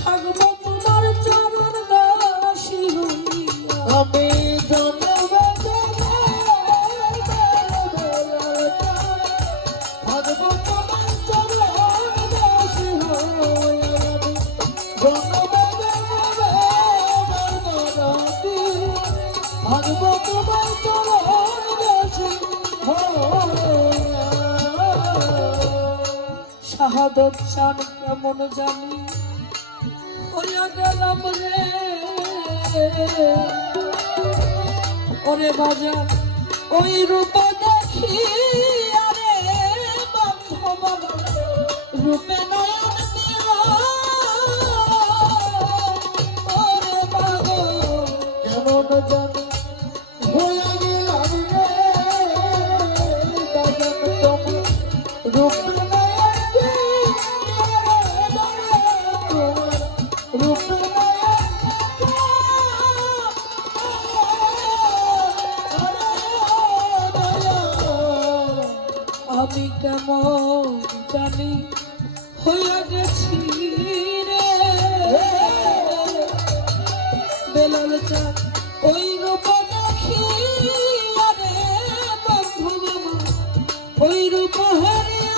থাকবো তোমার চরণ দাসী হইয়া। আমি জন্মে থাকবো তোমার চরণ দাসী হইয়া। থাকবো তোমার চরণ দাসী হইয়া। শাহাদত চান কেমন জানি হইয়া গেলাম রে। ওরে বাজার ওই রূপ দেখি আরে বান্ধব রূপে নয়ন দিয়া। ওরে বাবা কেমন জানি হইয়া গেলাম রে। বাজান তোমার রূপ আমি কেমন জানি হইয়া গেছি রে। বেলাল চাঁদ ওই রূপ দেখি আরে বন্ধু বাবা ওই রূপ হারিয়া।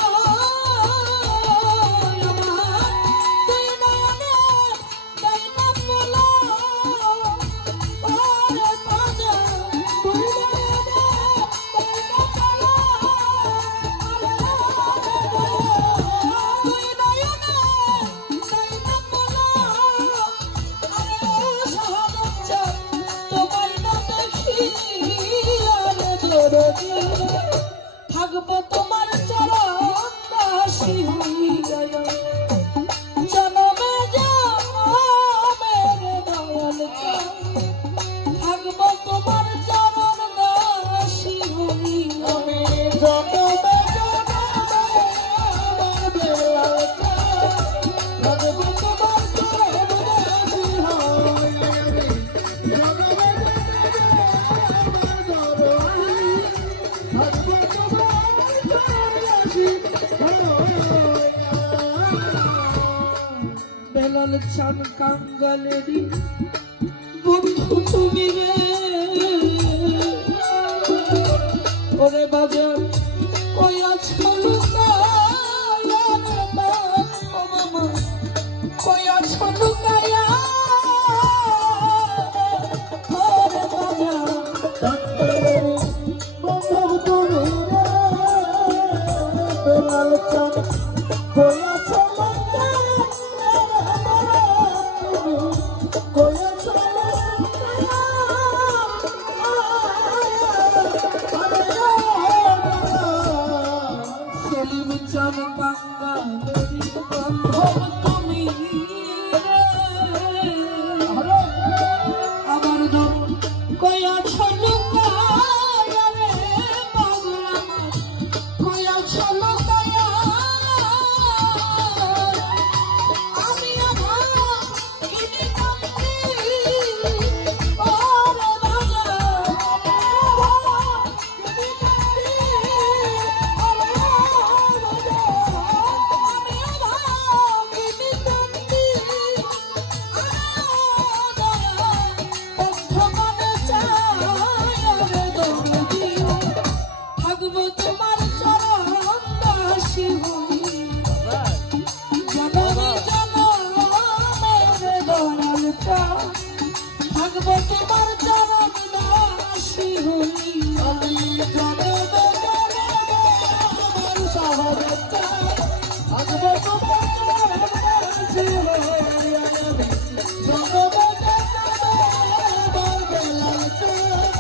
থাকবো তোমার চরণ দাসী হইয়া। জনমে জনমে দয়াল চাঁদ থাকবো তোমার চরণ দাসী হইয়া। আমি জন্মে আমার বেলাল চাঁদ থাকবো তোমার চরণ দাসী হইয়া। বেলাল চান কাঙ্গালেরই বন্ধু তুমি রে। ওরে বাজার কয়া ছলু কয়া ছলু কায়া। ওরে বাজার বন্ধু তুমি রে। বেলাল চাঁদ হইয়াছ সেলিম চান কাঙ্গালেরই বান্ধব তুমি রে। আমার দম কয়া ছলু কায়া রে পাগলা আমার কয়া ছলু কায়া। আমি আমার কিনে কান্দি ওরে বাবা কিনে কান্দি ওরে বাবা। আমি আমার কিনে কান্দি বন্ধ চায় রে দৌড়ি। থাকবো তোমার চরণ দাসী হইয়া। জনমে জনমে দয়াল চাঁদ থাকবো তোমার চরণ দাসী হইয়া। আমি জন্মে আমার শাহাদত চাঁদ থাকবো তোমার চরণ দাসী হইয়া। জন্মে আমার বেলাল চাঁদ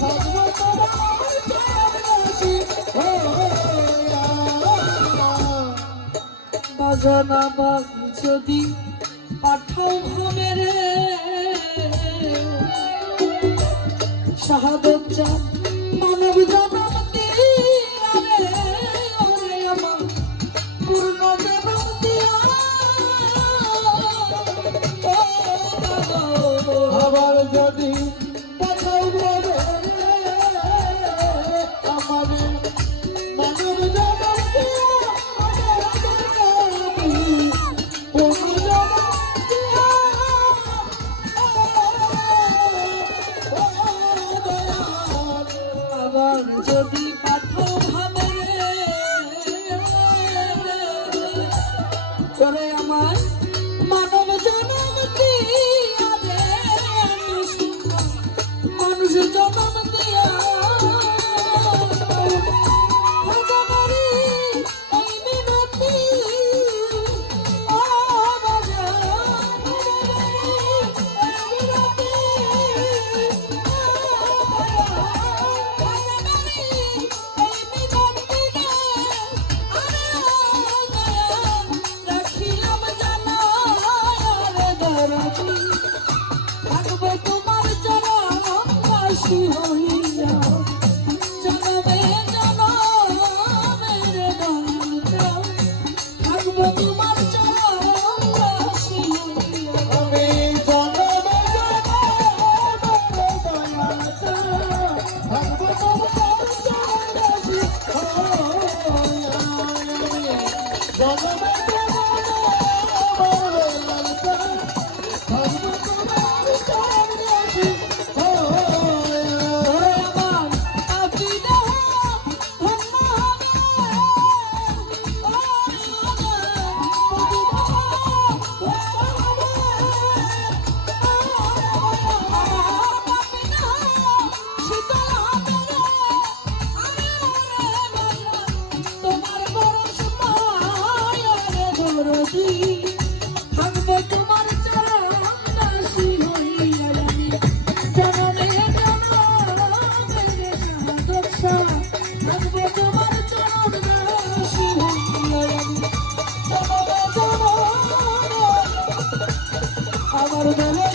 থাকবো তোমার চরণ দাসী হইয়া। বাজান আমার যদি পাঠাও ভাবে রে। শাহাদত চাঁদ মানব জনম দিয়া রে। ওরে আমার পূর্ণ জনম দিয়া। ও বাবা আবার যদি পাঠাও বলে আমার মানব জনম আমার বেলা